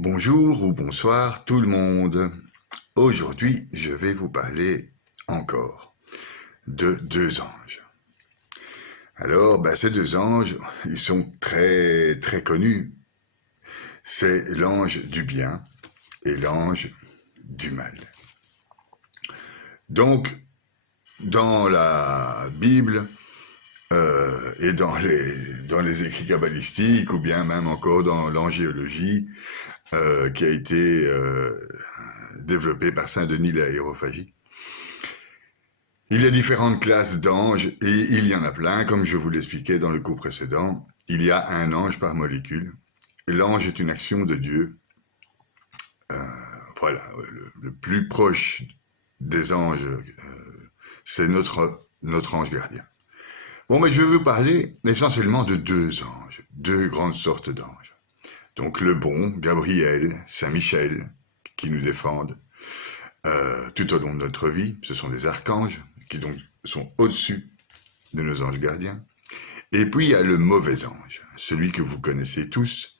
Bonjour ou bonsoir tout le monde. Aujourd'hui, je vais vous parler encore de deux anges. Alors, ces deux anges, ils sont très très connus. C'est l'ange du bien et l'ange du mal. Donc, dans la Bible et dans les écrits kabbalistiques ou bien même encore dans l'angéologie qui a été développé par Saint Denis l'Aérophagie. Il y a différentes classes d'anges et il y en a plein, comme je vous l'expliquais dans le cours précédent. Il y a un ange par molécule. L'ange est une action de Dieu. Voilà, le plus proche des anges, c'est notre ange gardien. Bon, mais je vais vous parler essentiellement de deux anges, deux grandes sortes d'anges. Donc le bon, Gabriel, Saint Michel, qui nous défendent tout au long de notre vie. Ce sont des archanges qui donc sont au-dessus de nos anges gardiens. Et puis il y a le mauvais ange, celui que vous connaissez tous,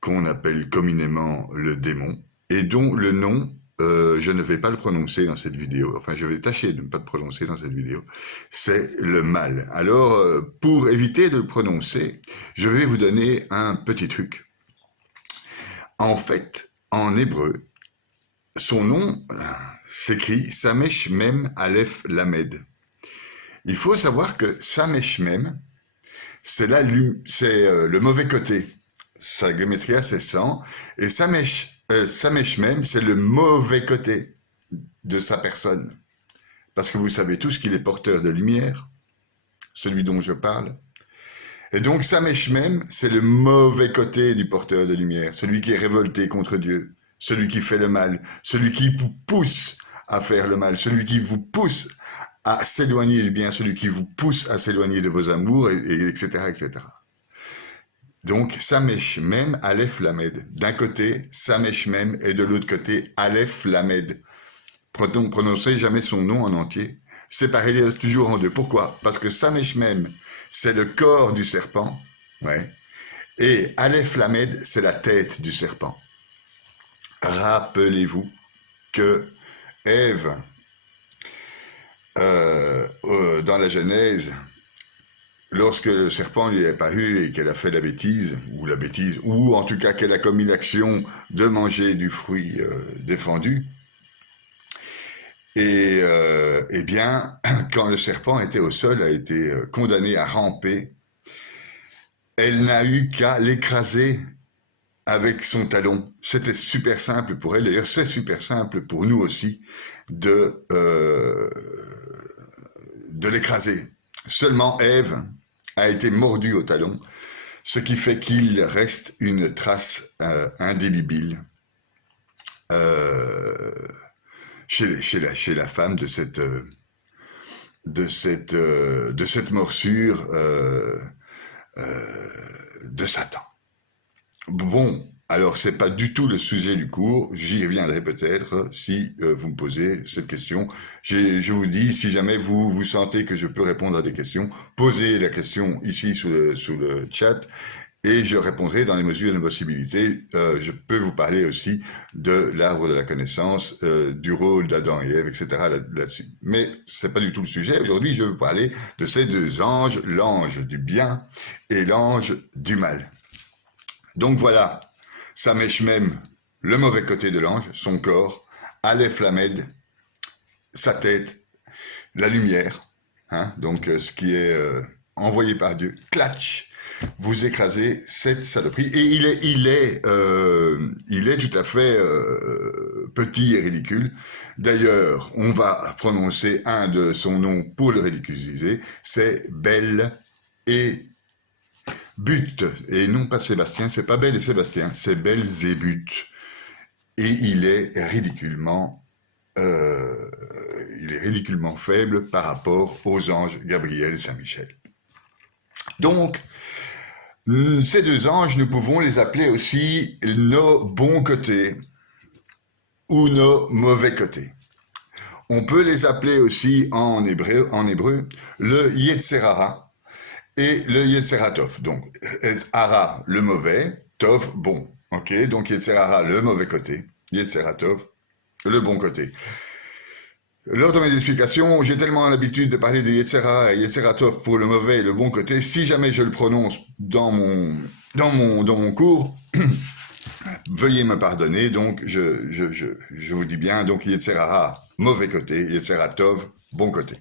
qu'on appelle communément le démon, et dont le nom, je ne vais pas le prononcer dans cette vidéo, enfin je vais tâcher de ne pas le prononcer dans cette vidéo, c'est le mal. Alors, pour éviter de le prononcer, je vais vous donner un petit truc. En fait, en hébreu, son nom s'écrit Samesh Mem Aleph Lamed. Il faut savoir que Samesh Mem, c'est le mauvais côté. Sa gématria, c'est 100. Et Samesh Mem, c'est le mauvais côté de sa personne. Parce que vous savez tous qu'il est porteur de lumière, celui dont je parle. Et donc Samesh Mem, c'est le mauvais côté du porteur de lumière, celui qui est révolté contre Dieu, celui qui fait le mal, celui qui vous pousse à faire le mal, celui qui vous pousse à s'éloigner du bien, celui qui vous pousse à s'éloigner de vos amours, etc., etc. Donc Samesh Mem, Aleph Lamed. D'un côté, Samesh Mem, et de l'autre côté, Aleph Lamed. Prononcez jamais son nom en entier. Séparez-les toujours en deux. Pourquoi? Parce que Samesh Mem, c'est le corps du serpent, ouais, et Aleph Lamed, c'est la tête du serpent. Rappelez-vous que Ève, dans la Genèse, lorsque le serpent lui est apparu et qu'elle a fait la bêtise, ou en tout cas qu'elle a commis l'action de manger du fruit défendu, et eh bien, quand le serpent était au sol, a été condamné à ramper, elle n'a eu qu'à l'écraser avec son talon. C'était super simple pour elle, d'ailleurs c'est super simple pour nous aussi de l'écraser. Seulement Ève a été mordue au talon, ce qui fait qu'il reste une trace indélébile chez la femme de cette morsure de Satan. Bon, alors c'est pas du tout le sujet du cours, j'y reviendrai peut-être si vous me posez cette question. Je vous dis, si jamais vous sentez que je peux répondre à des questions, posez la question ici sous le chat et je répondrai dans les mesures de possibilité. Je peux vous parler aussi de l'arbre de la connaissance, du rôle d'Adam et Ève, etc. là-dessus. Mais c'est pas du tout le sujet. Aujourd'hui, je vais vous parler de ces deux anges, l'ange du bien et l'ange du mal. Donc voilà, Samesh Mem, le mauvais côté de l'ange, son corps, Aleph Lamed, sa tête, la lumière, hein, donc ce qui est envoyé par Dieu, clatch, vous écrasez cette saloperie, et il est tout à fait petit et ridicule. D'ailleurs, on va prononcer un de son nom pour le ridiculiser, c'est Bel et But, et non pas Sébastien, c'est pas Bel et Sébastien, c'est Belzébuth. Et il est ridiculement faible par rapport aux anges Gabriel et Saint-Michel. Donc, ces deux anges, nous pouvons les appeler aussi nos bons côtés ou nos mauvais côtés. On peut les appeler aussi en hébreu le Yetzerara et le Yetzeratov. Donc, Hara, le mauvais, Tov, bon. Ok, donc Yetzer Hara, le mauvais côté. Yetzer Tov, le bon côté. Lors de mes explications, j'ai tellement l'habitude de parler de Yetzer Hara et Yetzer Tov pour le mauvais et le bon côté. Si jamais je le prononce dans mon cours, veuillez me pardonner. Donc, je vous dis bien, donc Yetzer Hara, mauvais côté, Yetzer Tov, bon côté.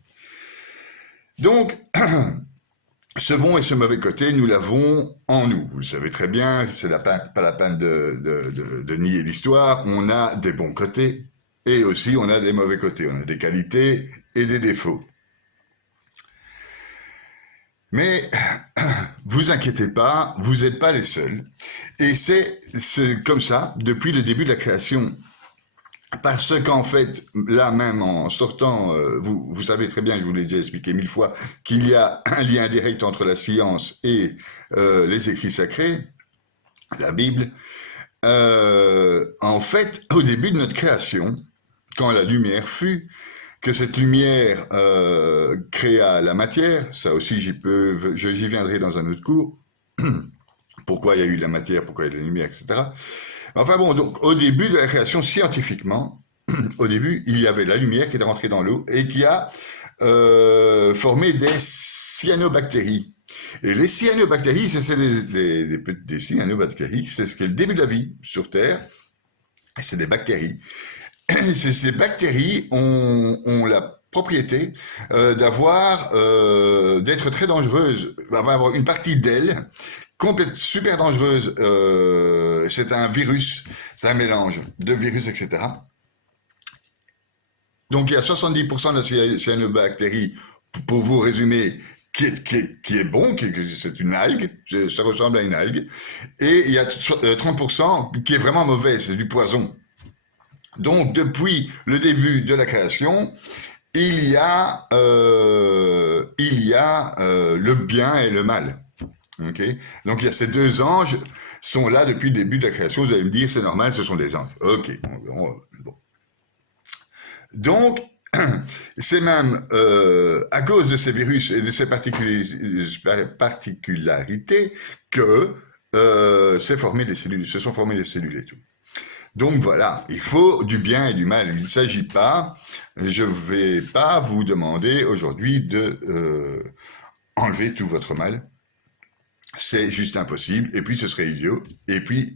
Donc, ce bon et ce mauvais côté, nous l'avons en nous. Vous le savez très bien, c'est pas la peine de nier l'histoire. On a des bons côtés et aussi on a des mauvais côtés. On a des qualités et des défauts. Mais vous inquiétez pas, vous n'êtes pas les seuls. Et c'est comme ça depuis le début de la création. Parce qu'en fait, là même en sortant, vous savez très bien, je vous l'ai déjà expliqué 1000 fois, qu'il y a un lien direct entre la science et les écrits sacrés, la Bible. En fait, au début de notre création, quand la lumière fut, que cette lumière créa la matière, ça aussi j'y viendrai dans un autre cours, pourquoi il y a eu la matière, pourquoi il y a la lumière, etc. Enfin bon, donc au début de la création, scientifiquement, au début, il y avait la lumière qui était rentrée dans l'eau et qui a formé des cyanobactéries. Et les cyanobactéries, c'est des cyanobactéries, c'est ce qui est le début de la vie sur Terre. C'est des bactéries. Et ces bactéries ont la propriété d'être très dangereuses, avoir une partie d'elles super dangereuse. C'est un virus, c'est un mélange de virus, etc. Donc il y a 70% de la cyanobactérie, pour vous résumer, qui est bon, c'est une algue, ça ressemble à une algue, et il y a 30% qui est vraiment mauvais, c'est du poison. Donc depuis le début de la création, il y a le bien et le mal. Okay. Donc il y a ces deux anges sont là depuis le début de la création. Vous allez me dire c'est normal, ce sont des anges. Ok. Bon. Donc c'est même à cause de ces virus et de ces particularités que se sont formées des cellules et tout. Donc voilà, il faut du bien et du mal. Il ne s'agit pas, je ne vais pas vous demander aujourd'hui de enlever tout votre mal. C'est juste impossible, et puis ce serait idiot, et puis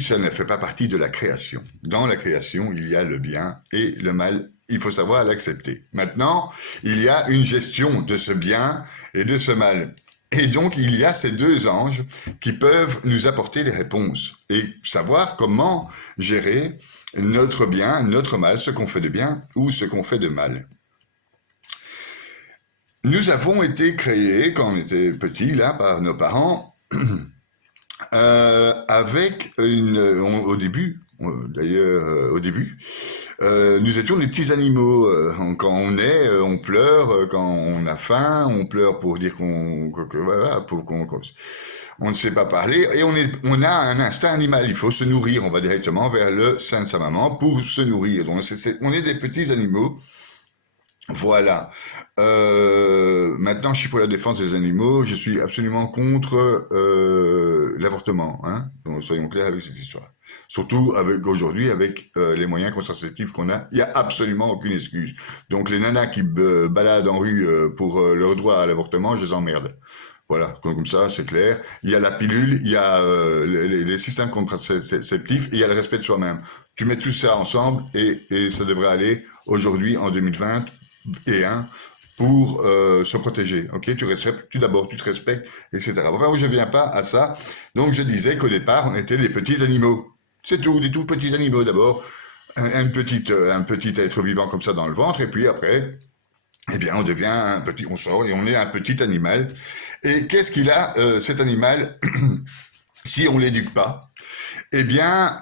ça ne fait pas partie de la création. Dans la création, il y a le bien et le mal, il faut savoir l'accepter. Maintenant, il y a une gestion de ce bien et de ce mal. Et donc, il y a ces deux anges qui peuvent nous apporter des réponses et savoir comment gérer notre bien, notre mal, ce qu'on fait de bien ou ce qu'on fait de mal. Nous avons été créés, quand on était petits, là, par nos parents, avec au début, nous étions des petits animaux. Quand on est, on pleure. Quand on a faim, on pleure pour dire qu'on ne sait pas parler. Et on a un instinct animal. Il faut se nourrir. On va directement vers le sein de sa maman pour se nourrir. Donc, on est des petits animaux. Voilà. Maintenant, je suis pour la défense des animaux. Je suis absolument contre l'avortement. Hein. Donc, soyons clairs avec cette histoire. Surtout aujourd'hui, avec les moyens contraceptifs qu'on a, il n'y a absolument aucune excuse. Donc, les nanas qui baladent en rue pour leur droit à l'avortement, je les emmerde. Voilà, comme ça, c'est clair. Il y a la pilule, il y a les systèmes contraceptifs, et il y a le respect de soi-même. Tu mets tout ça ensemble et ça devrait aller aujourd'hui, en 2020, pour se protéger. Ok, tu d'abord, tu te respectes, etc. Enfin, je ne viens pas à ça. Donc, je disais qu'au départ, on était des petits animaux. C'est tout, des tout petits animaux d'abord. Un petit être vivant comme ça dans le ventre, et puis après, eh bien, on devient on sort et on est un petit animal. Et qu'est-ce qu'il a, cet animal, si on ne l'éduque pas? Eh bien,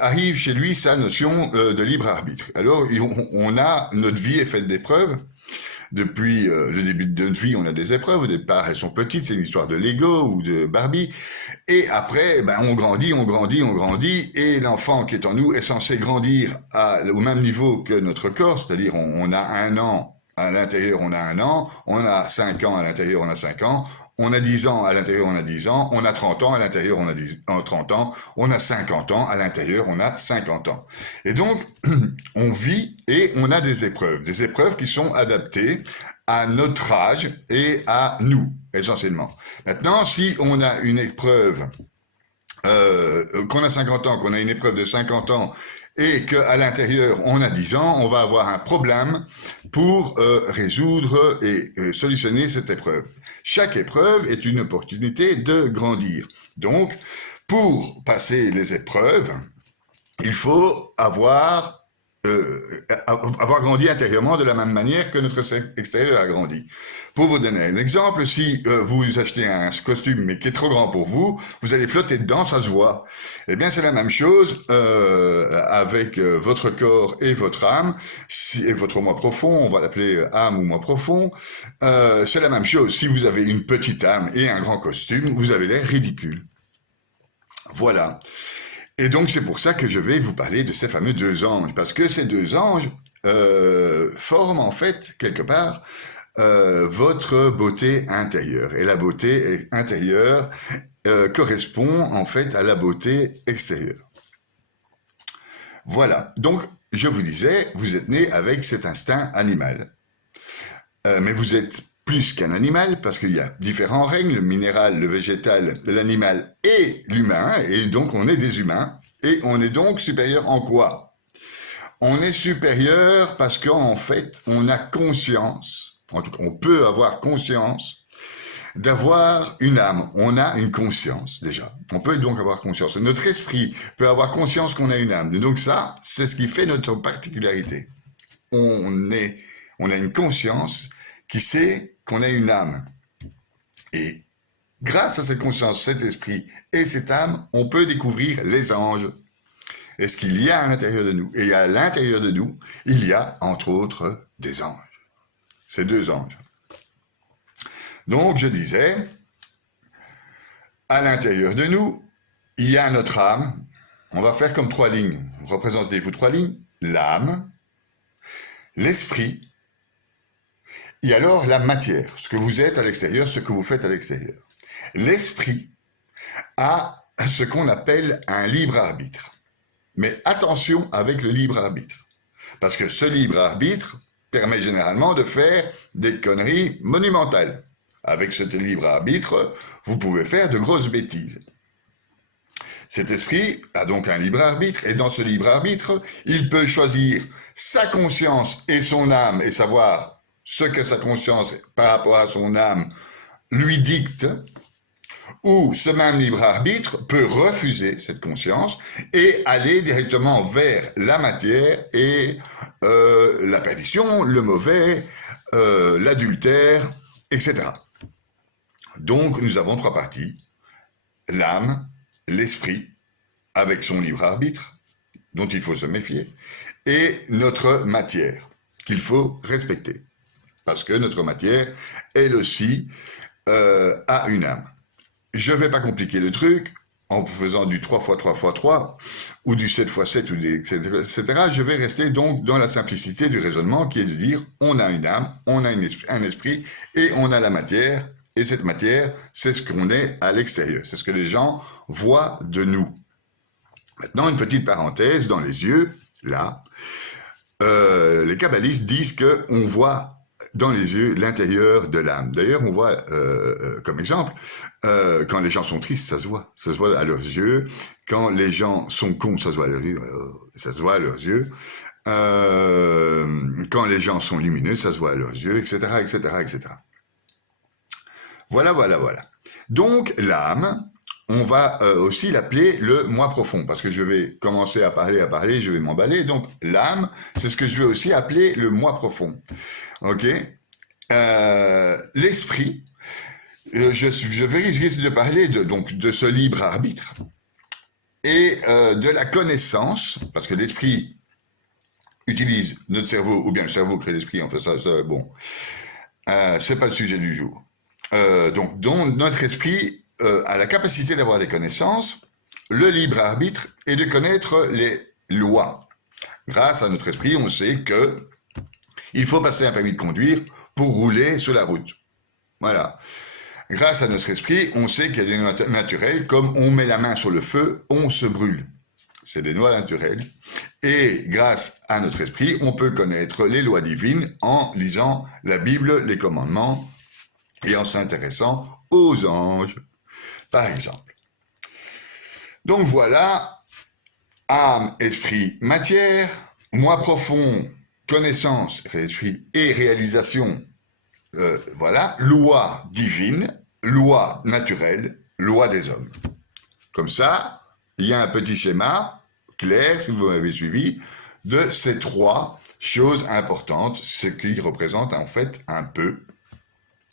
arrive chez lui sa notion de libre arbitre. Alors, notre vie est faite d'épreuves. Depuis le début de notre vie, on a des épreuves. Au départ, elles sont petites, c'est une histoire de Lego ou de Barbie. Et après, on grandit, et l'enfant qui est en nous est censé grandir au même niveau que notre corps, c'est-à-dire on a 1 an à l'intérieur on a 1 an, on a 5 ans à l'intérieur on a 5 ans, on a 10 ans à l'intérieur on a 10 ans, on a 30 ans à l'intérieur on a 30 ans, on a 50 ans à l'intérieur on a 50 ans. Et donc, on vit et on a des épreuves qui sont adaptées à notre âge et à nous, essentiellement. Maintenant, si on a une épreuve, qu'on a 50 ans, qu'on a une épreuve de 50 ans, et qu'à l'intérieur on a 10 ans, on va avoir un problème pour résoudre et solutionner cette épreuve. Chaque épreuve est une opportunité de grandir. Donc, pour passer les épreuves, il faut avoir grandi intérieurement de la même manière que notre extérieur a grandi. Pour vous donner un exemple, si vous achetez un costume mais qui est trop grand pour vous, vous allez flotter dedans, ça se voit. Eh bien, c'est la même chose avec votre corps et votre âme, et votre moi profond, on va l'appeler âme ou moi profond. C'est la même chose. Si vous avez une petite âme et un grand costume, vous avez l'air ridicule. Voilà. Et donc, c'est pour ça que je vais vous parler de ces fameux 2 anges, parce que ces 2 anges forment en fait, quelque part, votre beauté intérieure. Et la beauté intérieure correspond en fait à la beauté extérieure. Voilà. Donc, je vous disais, vous êtes né avec cet instinct animal. Mais vous êtes plus qu'un animal, parce qu'il y a différents règnes, le minéral, le végétal, l'animal et l'humain, et donc on est des humains, et on est donc supérieur en quoi? On est supérieur parce qu'en fait, on a conscience, en tout cas on peut avoir conscience d'avoir une âme, on a une conscience déjà, on peut donc avoir conscience, notre esprit peut avoir conscience qu'on a une âme, donc ça, c'est ce qui fait notre particularité. On a une conscience qui sait qu'on a une âme. Et grâce à cette conscience, cet esprit et cette âme, on peut découvrir les anges. Et ce qu'il y a à l'intérieur de nous. Et à l'intérieur de nous, il y a, entre autres, des anges. Ces 2 anges. Donc, je disais, à l'intérieur de nous, il y a notre âme. On va faire comme 3 lignes. Représentez-vous 3 lignes. L'âme, l'esprit, et alors la matière, ce que vous êtes à l'extérieur, ce que vous faites à l'extérieur. L'esprit a ce qu'on appelle un libre arbitre. Mais attention avec le libre arbitre. Parce que ce libre arbitre permet généralement de faire des conneries monumentales. Avec ce libre arbitre, vous pouvez faire de grosses bêtises. Cet esprit a donc un libre arbitre, et dans ce libre arbitre, il peut choisir sa conscience et son âme, et savoir ce que sa conscience par rapport à son âme lui dicte, ou ce même libre arbitre peut refuser cette conscience et aller directement vers la matière et la perdition, le mauvais, l'adultère, etc. Donc nous avons 3 parties, l'âme, l'esprit, avec son libre arbitre, dont il faut se méfier, et notre matière, qu'il faut respecter. Parce que notre matière, elle aussi, a une âme. Je ne vais pas compliquer le truc en faisant du 3 x 3 x 3 ou du 7 x 7, etc. Je vais rester donc dans la simplicité du raisonnement qui est de dire on a une âme, on a un esprit et on a la matière. Et cette matière, c'est ce qu'on est à l'extérieur. C'est ce que les gens voient de nous. Maintenant, une petite parenthèse dans les yeux, là. Les kabbalistes disent qu'on voit dans les yeux l'intérieur de l'âme. D'ailleurs, on voit, comme exemple, quand les gens sont tristes, ça se voit à leurs yeux. Quand les gens sont cons, ça se voit à leurs yeux, quand les gens sont lumineux, ça se voit à leurs yeux, etc., etc., etc. Voilà. Donc, l'âme, on va aussi l'appeler le moi profond, parce que je vais commencer à parler, je vais m'emballer. Donc, l'âme, c'est ce que je vais aussi appeler le moi profond. Ok, l'esprit, je vais risquer de parler de ce libre arbitre et de la connaissance, parce que l'esprit utilise notre cerveau, ou bien le cerveau crée l'esprit, enfin ça bon, c'est pas le sujet du jour. Donc notre esprit a la capacité d'avoir des connaissances, le libre arbitre et de connaître les lois. Grâce à notre esprit, on sait que Il faut passer un permis de conduire pour rouler sur la route. Voilà. Grâce à notre esprit, on sait qu'il y a des lois naturelles, comme on met la main sur le feu, on se brûle. C'est des lois naturelles. Et grâce à notre esprit, on peut connaître les lois divines en lisant la Bible, les commandements, et en s'intéressant aux anges, par exemple. Donc voilà, âme, esprit, matière, moi profond, connaissance, esprit et réalisation, voilà, loi divine, loi naturelle, loi des hommes. Comme ça, il y a un petit schéma clair, si vous m'avez suivi, de ces trois choses importantes, ce qui représente en fait un peu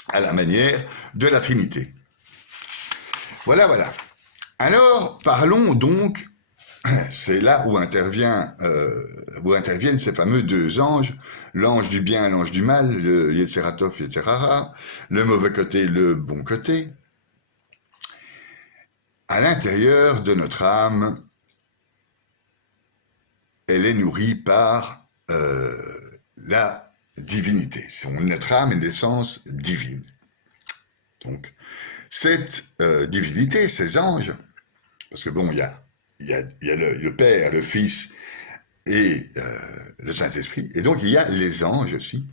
à la manière de la Trinité. Voilà, voilà. Alors, parlons donc, c'est là où interviennent ces fameux deux anges, l'ange du bien et l'ange du mal, le Yetzeratov, Yetzerara, le mauvais côté, le bon côté. À l'intérieur de notre âme, elle est nourrie par la divinité. Notre âme est d'essence divine. Donc, cette divinité, ces anges, parce que bon, il y a le Père, le Fils et le Saint-Esprit, et donc il y a les anges aussi,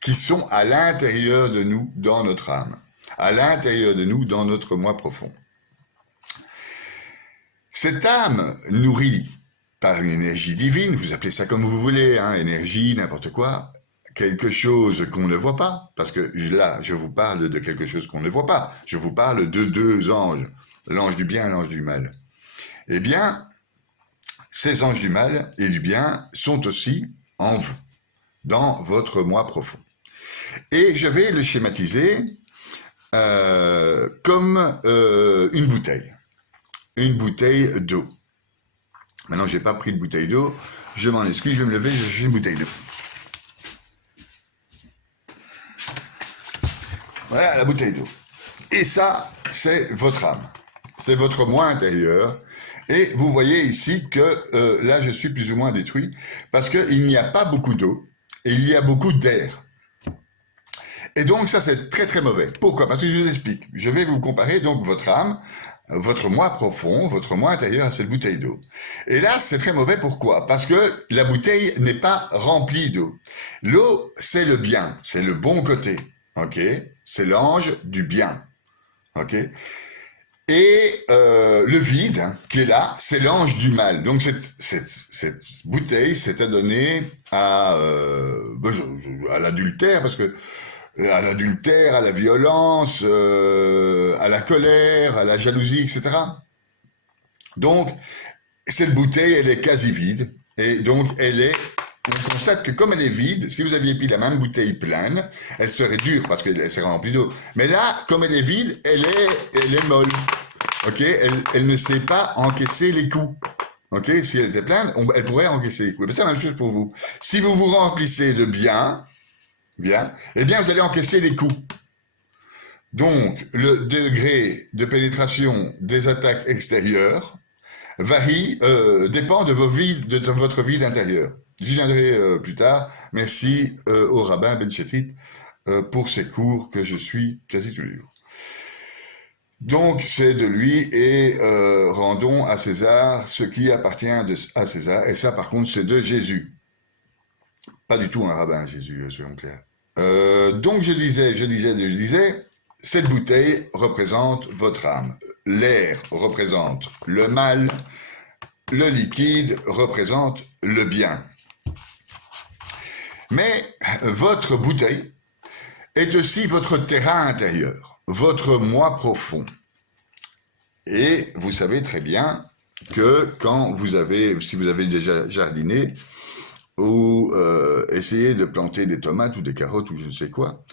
qui sont à l'intérieur de nous, dans notre âme, à l'intérieur de nous, dans notre moi profond. Cette âme nourrie par une énergie divine, vous appelez ça comme vous voulez, hein, énergie, n'importe quoi, quelque chose qu'on ne voit pas, parce que là, je vous parle de quelque chose qu'on ne voit pas, je vous parle de deux anges, l'ange du bien et l'ange du mal. Eh bien, ces anges du mal et du bien sont aussi en vous, dans votre moi profond. Et je vais le schématiser comme une bouteille d'eau. Maintenant, je n'ai pas pris de bouteille d'eau, je m'en excuse, je vais me lever, je suis une bouteille d'eau. Voilà la bouteille d'eau. Et ça, c'est votre âme. C'est votre moi intérieur. Et vous voyez ici que là, je suis plus ou moins détruit parce qu'il n'y a pas beaucoup d'eau et il y a beaucoup d'air. Et donc, ça, c'est très, très mauvais. Pourquoi? Parce que je vous explique. Je vais vous comparer donc votre âme, votre moi profond, votre moi intérieur à cette bouteille d'eau. Et là, c'est très mauvais. Pourquoi? Parce que la bouteille n'est pas remplie d'eau. L'eau, c'est le bien, c'est le bon côté. Ok? C'est l'ange du bien. Ok? Et le vide qui est là, c'est l'ange du mal. Donc cette bouteille s'est adonnée à l'adultère, parce que à l'adultère, à la violence, à la colère, à la jalousie, etc. Donc cette bouteille, elle est quasi vide, et donc on constate que comme elle est vide, si vous aviez pris la même bouteille pleine, elle serait dure parce qu'elle serait remplie d'eau. Mais là, comme elle est vide, elle est molle. Ok, elle ne sait pas encaisser les coups. Ok, si elle était pleine, elle pourrait encaisser les coups. C'est la même chose pour vous. Si vous vous remplissez de bien, eh bien vous allez encaisser les coups. Donc, le degré de pénétration des attaques extérieures varie, dépend de votre vide intérieur. J'y viendrai plus tard. Merci au rabbin Ben Chetrit pour ses cours que je suis quasi tous les jours. Donc c'est de lui et rendons à César ce qui appartient à César. Et ça par contre c'est de Jésus. Pas du tout un rabbin Jésus, soyons clairs. Donc je disais, cette bouteille représente votre âme. L'air représente le mal. Le liquide représente le bien. Mais votre bouteille est aussi votre terrain intérieur, votre moi profond. Et vous savez très bien que si vous avez déjà jardiné ou essayé de planter des tomates ou des carottes ou je ne sais quoi,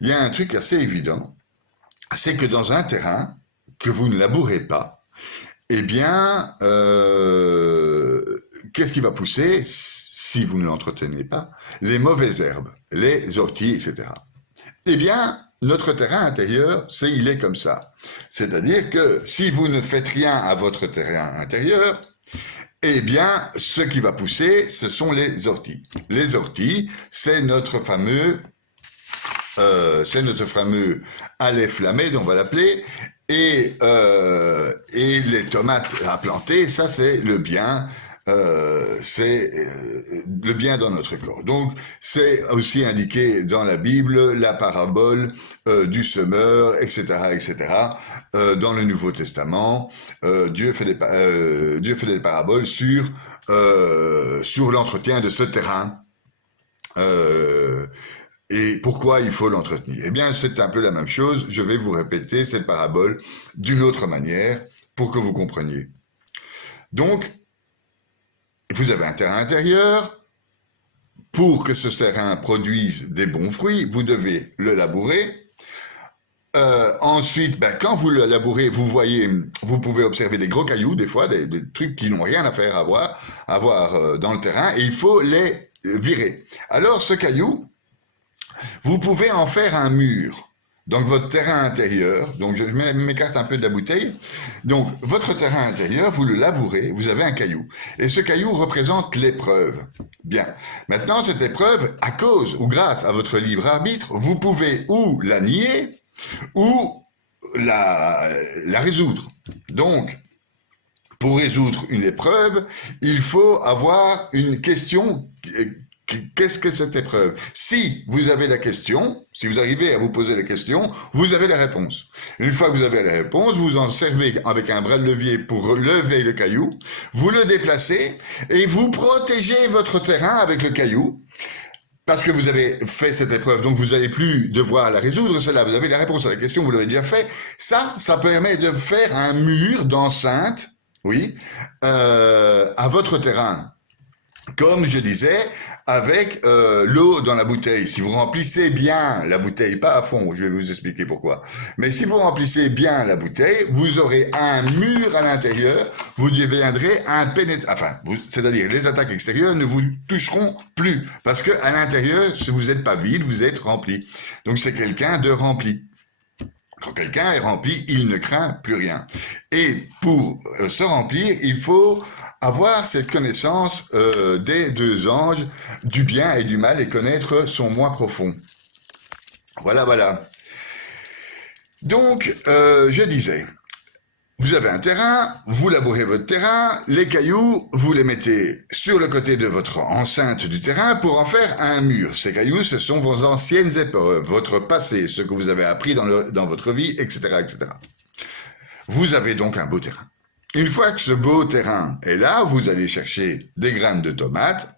il y a un truc assez évident, c'est que dans un terrain que vous ne labourez pas, eh bien, qu'est-ce qui va pousser si vous ne l'entretenez pas? Les mauvaises herbes, les orties, etc. Eh bien, notre terrain intérieur, il est comme ça. C'est-à-dire que si vous ne faites rien à votre terrain intérieur, eh bien, ce qui va pousser, ce sont les orties. Les orties, c'est notre fameux Aleph Lamed, on va l'appeler, et les tomates à planter, ça c'est le bien, le bien dans notre corps. Donc, c'est aussi indiqué dans la Bible, la parabole du semeur, etc., etc. Dans le Nouveau Testament, Dieu fait des paraboles sur l'entretien de ce terrain. Et pourquoi il faut l'entretenir? Eh bien, c'est un peu la même chose. Je vais vous répéter cette parabole d'une autre manière pour que vous compreniez. Donc, vous avez un terrain intérieur. Pour que ce terrain produise des bons fruits, vous devez le labourer. Ensuite, quand vous le labourez, vous pouvez observer des gros cailloux, des fois, des trucs qui n'ont rien à faire à voir dans le terrain, et il faut les virer. Alors, ce caillou, vous pouvez en faire un mur. Donc, votre terrain intérieur, donc je m'écarte un peu de la bouteille. Donc, votre terrain intérieur, vous le labourez, vous avez un caillou. Et ce caillou représente l'épreuve. Bien. Maintenant, cette épreuve, à cause ou grâce à votre libre arbitre, vous pouvez ou la nier, ou la résoudre. Donc, pour résoudre une épreuve, il faut avoir une question. Qu'est-ce que cette épreuve? Si vous avez la question, si vous arrivez à vous poser la question, vous avez la réponse. Une fois que vous avez la réponse, vous en servez avec un bras de levier pour lever le caillou, vous le déplacez et vous protégez votre terrain avec le caillou. Parce que vous avez fait cette épreuve, donc vous n'allez plus devoir la résoudre, celle-là, vous avez la réponse à la question, vous l'avez déjà fait. Ça permet de faire un mur d'enceinte, oui, à votre terrain. Comme je disais, avec l'eau dans la bouteille, si vous remplissez bien la bouteille, pas à fond, je vais vous expliquer pourquoi, mais si vous remplissez bien la bouteille, vous aurez un mur à l'intérieur, vous deviendrez c'est-à-dire les attaques extérieures ne vous toucheront plus, parce que à l'intérieur, si vous n'êtes pas vide, vous êtes rempli. Donc c'est quelqu'un de rempli. Quand quelqu'un est rempli, il ne craint plus rien. Et pour se remplir, il faut avoir cette connaissance des deux anges, du bien et du mal, et connaître son moi profond. Voilà, voilà. Donc, je disais, vous avez un terrain, vous labourez votre terrain, les cailloux, vous les mettez sur le côté de votre enceinte du terrain pour en faire un mur. Ces cailloux, ce sont vos anciennes épreuves, votre passé, ce que vous avez appris dans votre vie, etc., etc. Vous avez donc un beau terrain. Une fois que ce beau terrain est là, vous allez chercher des graines de tomates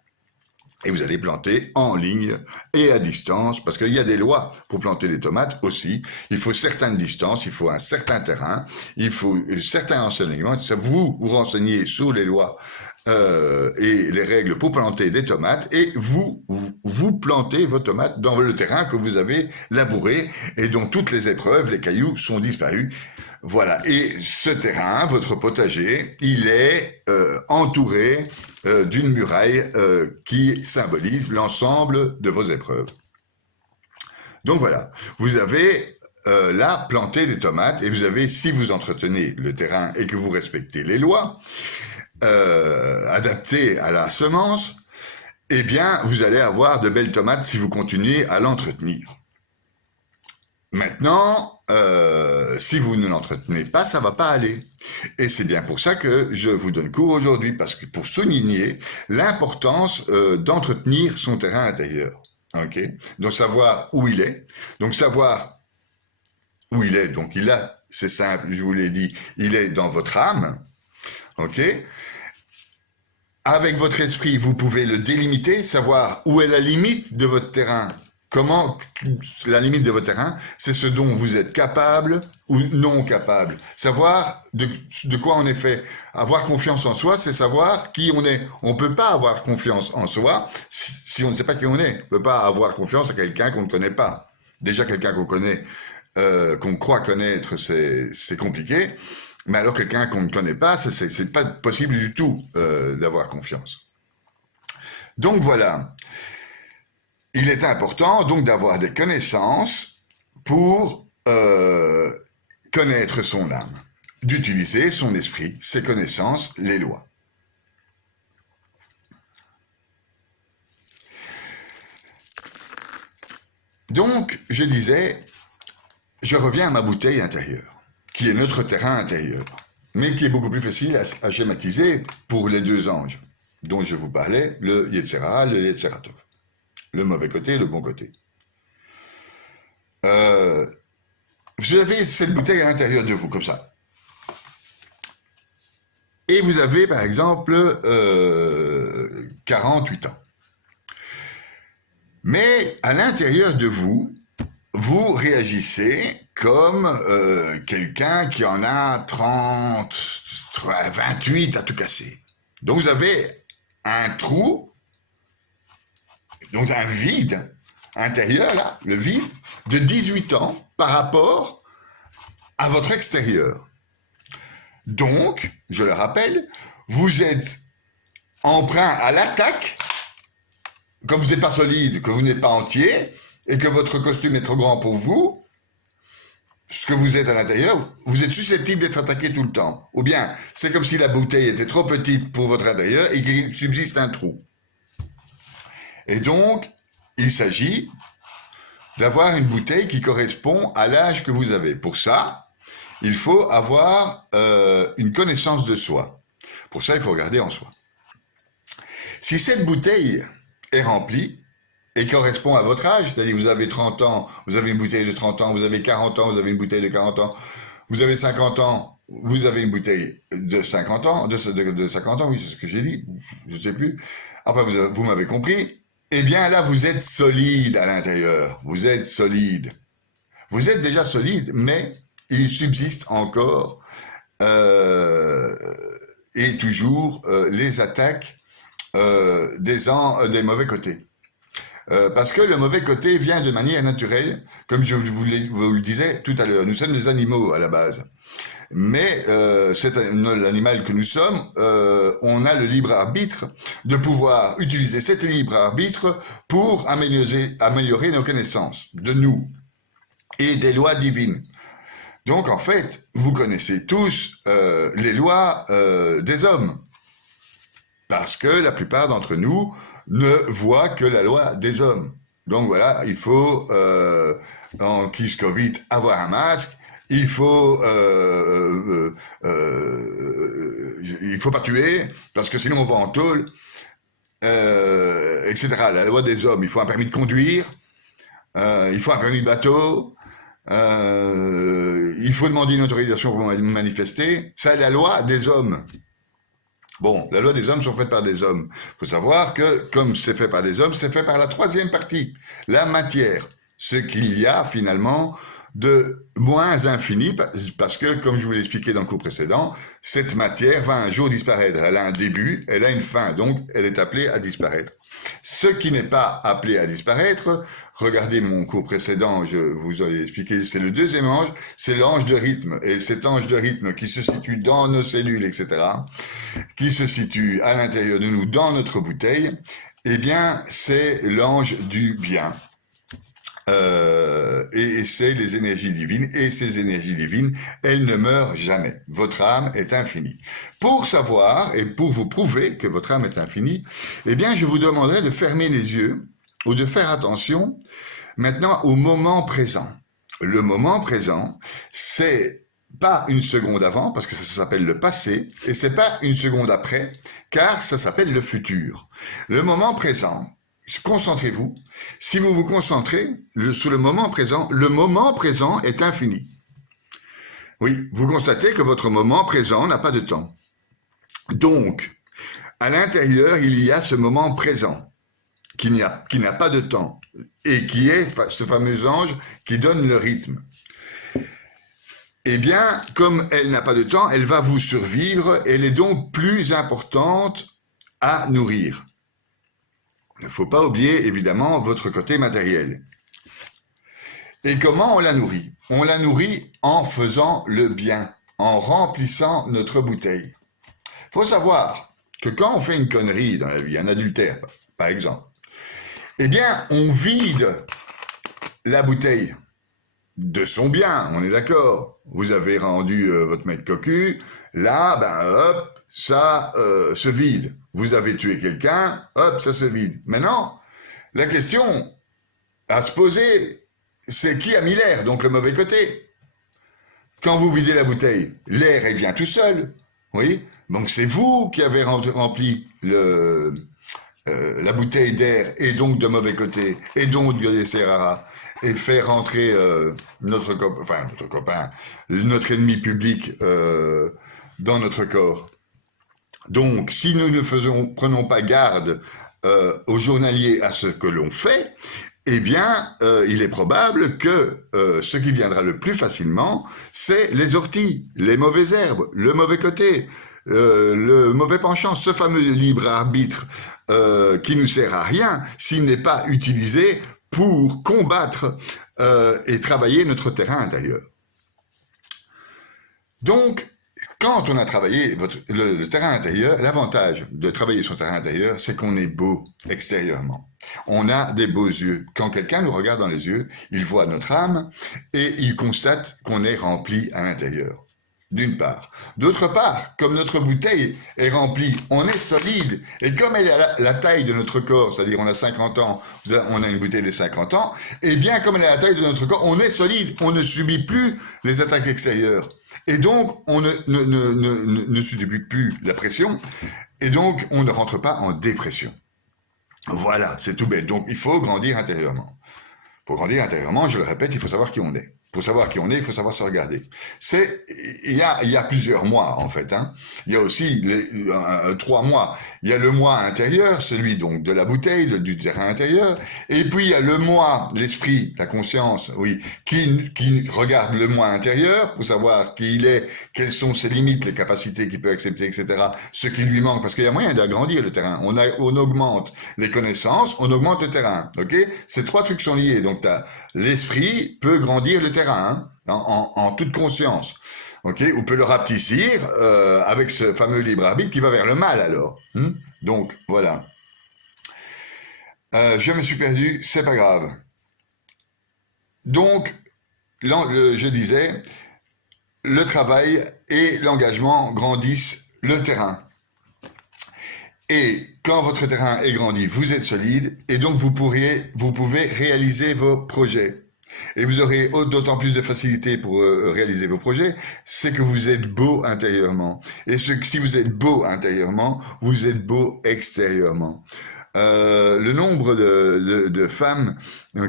et vous allez planter en ligne et à distance, parce qu'il y a des lois pour planter les tomates aussi. Il faut certaines distances, il faut un certain terrain, il faut certains enseignements. Vous vous renseignez sur les lois et les règles pour planter des tomates, et vous plantez vos tomates dans le terrain que vous avez labouré et dont toutes les épreuves, les cailloux sont disparus. Voilà, et ce terrain, votre potager, il est entouré d'une muraille qui symbolise l'ensemble de vos épreuves. Donc voilà, vous avez là planté des tomates, et vous avez, si vous entretenez le terrain et que vous respectez les lois adaptées à la semence, eh bien, vous allez avoir de belles tomates si vous continuez à l'entretenir. Maintenant, si vous ne l'entretenez pas, ça va pas aller. Et c'est bien pour ça que je vous donne cours aujourd'hui, parce que pour souligner l'importance d'entretenir son terrain intérieur. Ok? Donc savoir où il est. Donc savoir où il est. Donc c'est simple, je vous l'ai dit, il est dans votre âme. Ok? Avec votre esprit, vous pouvez le délimiter, savoir où est la limite de votre terrain. Comment la limite de votre terrain, c'est ce dont vous êtes capable ou non capable. Savoir de quoi on est fait. Avoir confiance en soi, c'est savoir qui on est. On ne peut pas avoir confiance en soi si on ne sait pas qui on est. On ne peut pas avoir confiance à quelqu'un qu'on ne connaît pas. Déjà, quelqu'un qu'on connaît, qu'on croit connaître, c'est compliqué. Mais alors, quelqu'un qu'on ne connaît pas, c'est pas possible du tout d'avoir confiance. Donc voilà. Il est important donc d'avoir des connaissances pour connaître son âme, d'utiliser son esprit, ses connaissances, les lois. Donc, je disais, je reviens à ma bouteille intérieure, qui est notre terrain intérieur, mais qui est beaucoup plus facile à schématiser pour les deux anges, dont je vous parlais, le Yetzera, le Yetzeratov. Le mauvais côté et le bon côté. Vous avez cette bouteille à l'intérieur de vous, comme ça. Et vous avez, par exemple, 48 ans. Mais à l'intérieur de vous, vous réagissez comme quelqu'un qui en a 30, 28 à tout casser. Donc vous avez un trou, donc un vide intérieur, là, le vide, de 18 ans par rapport à votre extérieur. Donc, je le rappelle, vous êtes emprunt à l'attaque, comme vous n'êtes pas solide, que vous n'êtes pas entier, et que votre costume est trop grand pour vous, ce que vous êtes à l'intérieur, vous êtes susceptible d'être attaqué tout le temps. Ou bien, c'est comme si la bouteille était trop petite pour votre intérieur et qu'il subsiste un trou. Et donc, il s'agit d'avoir une bouteille qui correspond à l'âge que vous avez. Pour ça, il faut avoir une connaissance de soi. Pour ça, il faut regarder en soi. Si cette bouteille est remplie et correspond à votre âge, c'est-à-dire vous avez 30 ans, vous avez une bouteille de 30 ans, vous avez 40 ans, vous avez une bouteille de 40 ans, vous avez 50 ans, vous avez une bouteille de 50 ans, de 50 ans, oui, c'est ce que j'ai dit, je ne sais plus. Enfin, vous m'avez compris. Eh bien, là, vous êtes solide à l'intérieur. Vous êtes solide. Vous êtes déjà solide, mais il subsiste encore et toujours les attaques des mauvais côtés. Parce que le mauvais côté vient de manière naturelle, comme je vous le disais tout à l'heure. Nous sommes des animaux à la base. Mais c'est l'animal que nous sommes, on a le libre arbitre de pouvoir utiliser cet libre arbitre pour améliorer nos connaissances de nous et des lois divines. Donc en fait, vous connaissez tous les lois des hommes, parce que la plupart d'entre nous ne voient que la loi des hommes. Donc voilà, il faut en Kiss Covid avoir un masque. Il faut pas tuer, parce que sinon on va en tôle, etc. La loi des hommes, il faut un permis de conduire, il faut un permis de bateau, il faut demander une autorisation pour manifester. C'est la loi des hommes. Bon, la loi des hommes sont faites par des hommes. Il faut savoir que, comme c'est fait par des hommes, c'est fait par la troisième partie, la matière. Ce qu'il y a finalement de moins infini, parce que, comme je vous l'ai expliqué dans le cours précédent, cette matière va un jour disparaître. Elle a un début, elle a une fin, donc elle est appelée à disparaître. Ce qui n'est pas appelé à disparaître, regardez mon cours précédent, je vous ai expliqué, c'est le deuxième ange, c'est l'ange de rythme. Et cet ange de rythme qui se situe dans nos cellules, etc., qui se situe à l'intérieur de nous, dans notre bouteille, eh bien, c'est l'ange du bien. Et c'est les énergies divines, et ces énergies divines, elles ne meurent jamais. Votre âme est infinie. Pour savoir, et pour vous prouver que votre âme est infinie, eh bien, je vous demanderai de fermer les yeux, ou de faire attention, maintenant, au moment présent. Le moment présent, c'est pas une seconde avant, parce que ça s'appelle le passé, et c'est pas une seconde après, car ça s'appelle le futur. Le moment présent, concentrez-vous. Si vous vous concentrez sur le moment présent est infini. Oui, vous constatez que votre moment présent n'a pas de temps. Donc, à l'intérieur, il y a ce moment présent qui n'a pas de temps et qui est ce fameux ange qui donne le rythme. Eh bien, comme elle n'a pas de temps, elle va vous survivre, elle est donc plus importante à nourrir. Il ne faut pas oublier, évidemment, votre côté matériel. Et comment on la nourrit? On la nourrit en faisant le bien, en remplissant notre bouteille. Il faut savoir que quand on fait une connerie dans la vie, un adultère, par exemple, eh bien, on vide la bouteille de son bien, on est d'accord. Vous avez rendu votre maître cocu, là, ben hop, ça se vide. Vous avez tué quelqu'un, hop, ça se vide. Maintenant, la question à se poser, c'est qui a mis l'air, donc le mauvais côté. Quand vous videz la bouteille, l'air, il vient tout seul. Oui, donc c'est vous qui avez rempli la bouteille d'air et donc de mauvais côté et donc de Serrara et fait rentrer notre copain, notre ennemi public dans notre corps. Donc, si nous ne prenons pas garde aux journaliers à ce que l'on fait, eh bien, il est probable que ce qui viendra le plus facilement, c'est les orties, les mauvaises herbes, le mauvais côté, le mauvais penchant, ce fameux libre arbitre qui ne sert à rien s'il n'est pas utilisé pour combattre et travailler notre terrain intérieur. Donc, quand on a travaillé le terrain intérieur, l'avantage de travailler son terrain intérieur, c'est qu'on est beau extérieurement. On a des beaux yeux. Quand quelqu'un nous regarde dans les yeux, il voit notre âme et il constate qu'on est rempli à l'intérieur. D'une part. D'autre part, comme notre bouteille est remplie, on est solide. Et comme elle est à la taille de notre corps, c'est-à-dire on a 50 ans, on a une bouteille de 50 ans, et bien comme elle est à la taille de notre corps, on est solide. On ne subit plus les attaques extérieures. Et donc, on ne subit plus la pression, et donc on ne rentre pas en dépression. Voilà, c'est tout bête. Donc, il faut grandir intérieurement. Pour grandir intérieurement, je le répète, il faut savoir qui on est. Pour savoir qui on est, il faut savoir se regarder. Il y a plusieurs mois, en fait. Hein. Il y a aussi 3 mois. Il y a le moi intérieur, celui donc de la bouteille, du terrain intérieur. Et puis, il y a le moi, l'esprit, la conscience, oui, qui regarde le moi intérieur pour savoir qui il est, quelles sont ses limites, les capacités qu'il peut accepter, etc. Ce qui lui manque, parce qu'il y a moyen d'agrandir le terrain. On augmente les connaissances, on augmente le terrain. Ok ? Ces 3 trucs sont liés. Donc, l'esprit peut grandir le terrain. Hein, en toute conscience, ok, ou peut le rapetissir avec ce fameux libre arbitre qui va vers le mal alors. Donc voilà. Je me suis perdu, c'est pas grave. Donc, je disais, le travail et l'engagement grandissent le terrain. Et quand votre terrain est grandi, vous êtes solide et donc vous pouvez réaliser vos projets. Et vous aurez d'autant plus de facilité pour réaliser vos projets, c'est que vous êtes beau intérieurement. Et si vous êtes beau intérieurement, vous êtes beau extérieurement. Le nombre de femmes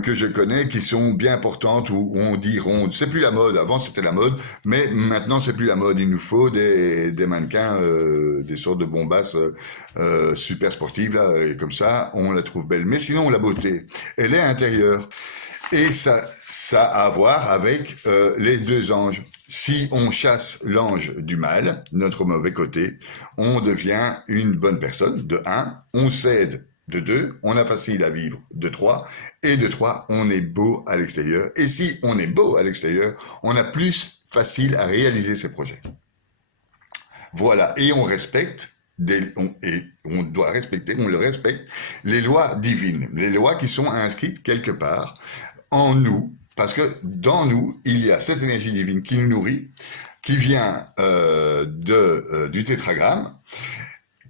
que je connais qui sont bien portantes ou on dit rondes, c'est plus la mode. Avant c'était la mode, mais maintenant c'est plus la mode. Il nous faut des mannequins, des sortes de bombasses super sportives là, et comme ça on la trouve belle. Mais sinon la beauté, elle est intérieure. Et ça a à voir avec les 2 anges. Si on chasse l'ange du mal, notre mauvais côté, on devient une bonne personne, de 1, on s'aide, de 2, on a facile à vivre, de 3, et de 3, on est beau à l'extérieur. Et si on est beau à l'extérieur, on a plus facile à réaliser ses projets. Voilà, et on respecte. On le respecte, les lois divines, les lois qui sont inscrites quelque part en nous, parce que dans nous, il y a cette énergie divine qui nous nourrit, qui vient du tétragramme,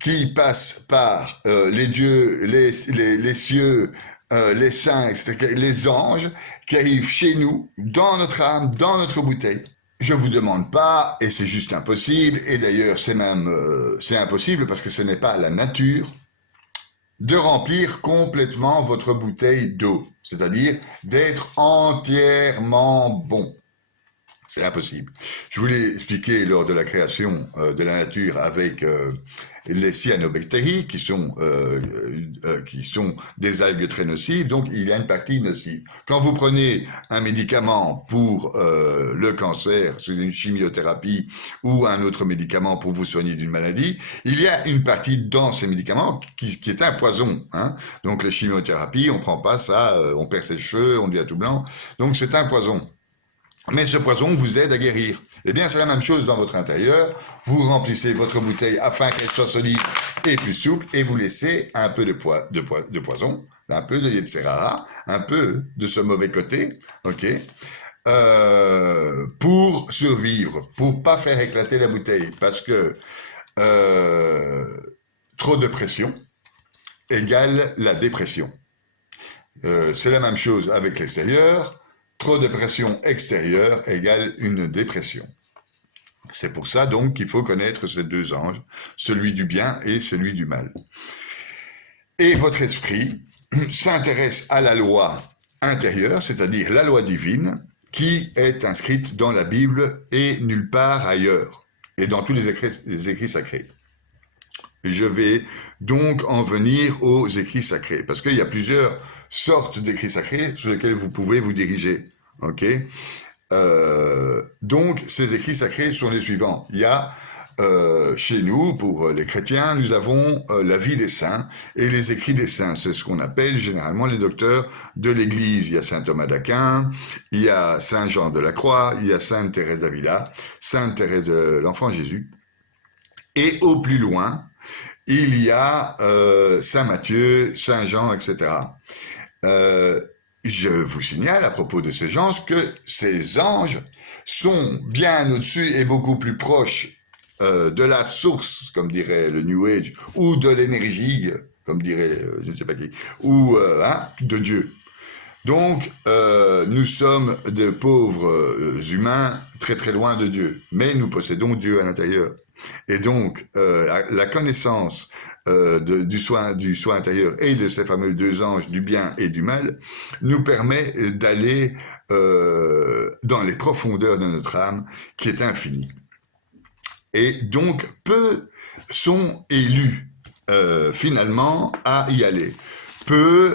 qui passe par les dieux, les cieux, les saints, etc., les anges, qui arrivent chez nous, dans notre âme, dans notre bouteille. Je vous demande pas, et c'est juste impossible, et d'ailleurs c'est impossible parce que ce n'est pas la nature, de remplir complètement votre bouteille d'eau, c'est-à-dire d'être entièrement bon. C'est impossible. Je vous l'ai expliqué lors de la création de la nature avec les cyanobactéries qui sont des algues très nocives, donc il y a une partie nocive. Quand vous prenez un médicament pour le cancer, sous une chimiothérapie ou un autre médicament pour vous soigner d'une maladie, il y a une partie dans ces médicaments qui est un poison. Hein. Donc les chimiothérapies, on prend pas ça, on perd ses cheveux, on devient tout blanc, donc c'est un poison. Mais ce poison vous aide à guérir. Eh bien, c'est la même chose dans votre intérieur. Vous remplissez votre bouteille afin qu'elle soit solide et plus souple et vous laissez un peu de poison, un peu de Yetzerara, un peu de ce mauvais côté, ok, pour survivre, pour pas faire éclater la bouteille, parce que trop de pression égale la dépression. C'est la même chose avec l'extérieur. Trop de pression extérieure égale une dépression. C'est pour ça donc qu'il faut connaître ces deux anges, celui du bien et celui du mal. Et votre esprit s'intéresse à la loi intérieure, c'est-à-dire la loi divine, qui est inscrite dans la Bible et nulle part ailleurs, et dans tous les écrits sacrés. Je vais donc en venir aux écrits sacrés, parce qu'il y a plusieurs sortes d'écrits sacrés sur lesquels vous pouvez vous diriger. Ok. Donc, ces écrits sacrés sont les suivants. Il y a chez nous, pour les chrétiens, nous avons la vie des saints et les écrits des saints. C'est ce qu'on appelle généralement les docteurs de l'Église. Il y a saint Thomas d'Aquin, il y a saint Jean de la Croix, il y a sainte Thérèse d'Avila, sainte Thérèse de l'Enfant Jésus. Et au plus loin, il y a saint Matthieu, saint Jean, etc. Je vous signale à propos de ces gens que ces anges sont bien au-dessus et beaucoup plus proches de la source, comme dirait le New Age, ou de l'énergie, comme dirait je ne sais pas qui, ou de Dieu. Donc, nous sommes de pauvres humains très très loin de Dieu, mais nous possédons Dieu à l'intérieur. Et donc, la connaissance du soin intérieur et de ces fameux deux anges du bien et du mal nous permet d'aller dans les profondeurs de notre âme qui est infinie. Et donc, peu sont élus finalement à y aller. Peu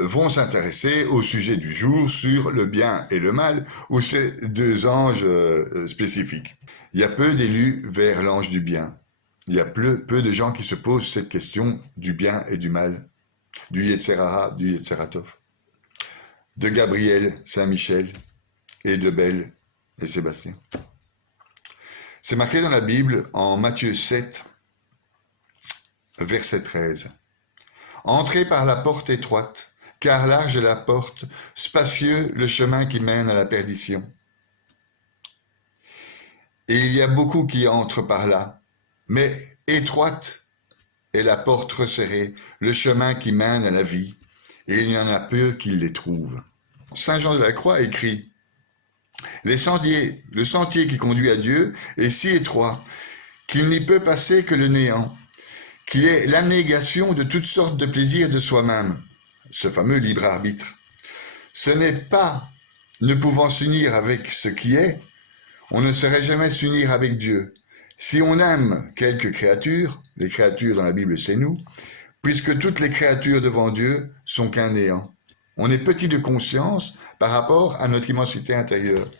vont s'intéresser au sujet du jour sur le bien et le mal ou ces deux anges spécifiques. Il y a peu d'élus vers l'ange du bien. Il y a peu de gens qui se posent cette question du bien et du mal, du Yetzerara, du Yetzeratov, de Gabriel, Saint-Michel et de Belle et Sébastien. C'est marqué dans la Bible en Matthieu 7, verset 13. Entrez par la porte étroite, car large est la porte, spacieux le chemin qui mène à la perdition. Et il y a beaucoup qui entrent par là, mais étroite est la porte resserrée, le chemin qui mène à la vie, et il y en a peu qui les trouvent. Saint Jean de la Croix écrit « Le sentier qui conduit à Dieu est si étroit qu'il n'y peut passer que le néant, qu'il est l'abnégation de toutes sortes de plaisirs de soi-même, ce fameux libre arbitre. Ce n'est pas ne pouvant s'unir avec ce qui est, on ne saurait jamais s'unir avec Dieu. Si on aime quelques créatures, les créatures dans la Bible c'est nous, puisque toutes les créatures devant Dieu sont qu'un néant. On est petit de conscience par rapport à notre immensité intérieure.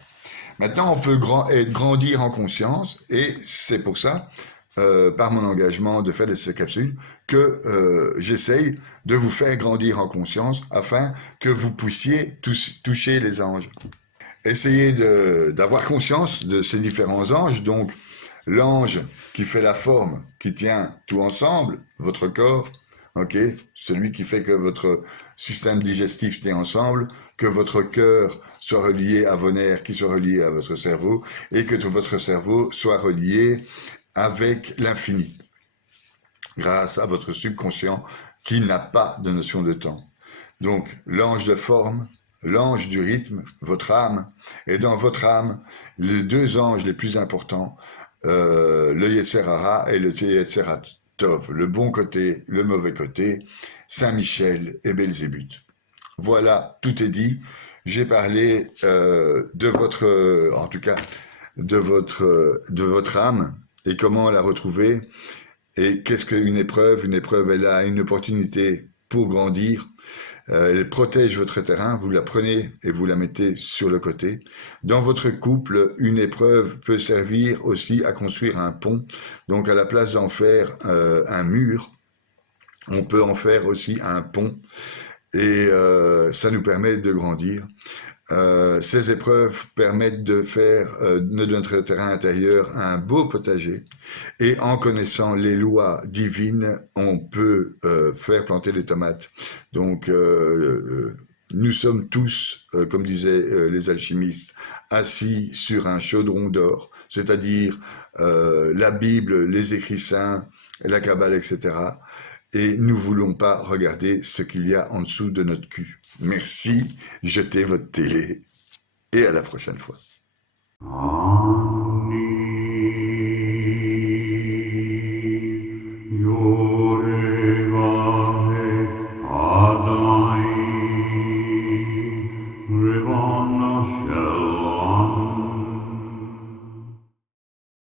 Maintenant, on peut grandir en conscience et c'est pour ça, par mon engagement de faire ces capsules, que j'essaye de vous faire grandir en conscience afin que vous puissiez toucher les anges. Essayez d'avoir conscience de ces différents anges, donc l'ange qui fait la forme, qui tient tout ensemble, votre corps, ok, celui qui fait que votre système digestif tient ensemble, que votre cœur soit relié à vos nerfs, qui soit relié à votre cerveau, et que tout votre cerveau soit relié avec l'infini, grâce à votre subconscient qui n'a pas de notion de temps. Donc, l'ange de forme, l'ange du rythme, votre âme, et dans votre âme, les deux anges les plus importants, le Yetzerara et le Yetzeratov, le bon côté, le mauvais côté, Saint-Michel et Belzébuth. Voilà, tout est dit. J'ai parlé de votre, en tout cas, de votre âme et comment la retrouver. Et qu'est-ce qu'une épreuve? Une épreuve, elle a une opportunité pour grandir. Elle protège votre terrain, vous la prenez et vous la mettez sur le côté. Dans votre couple, une épreuve peut servir aussi à construire un pont. Donc à la place d'en faire un mur, on peut en faire aussi un pont. Et ça nous permet de grandir. Ces épreuves permettent de faire de notre terrain intérieur un beau potager et en connaissant les lois divines, on peut faire planter des tomates. Donc nous sommes tous, comme disaient les alchimistes, assis sur un chaudron d'or, c'est-à-dire la Bible, les écrits saints, la Kabbale, etc. et nous ne voulons pas regarder ce qu'il y a en dessous de notre cul. Merci, jetez votre télé et à la prochaine fois.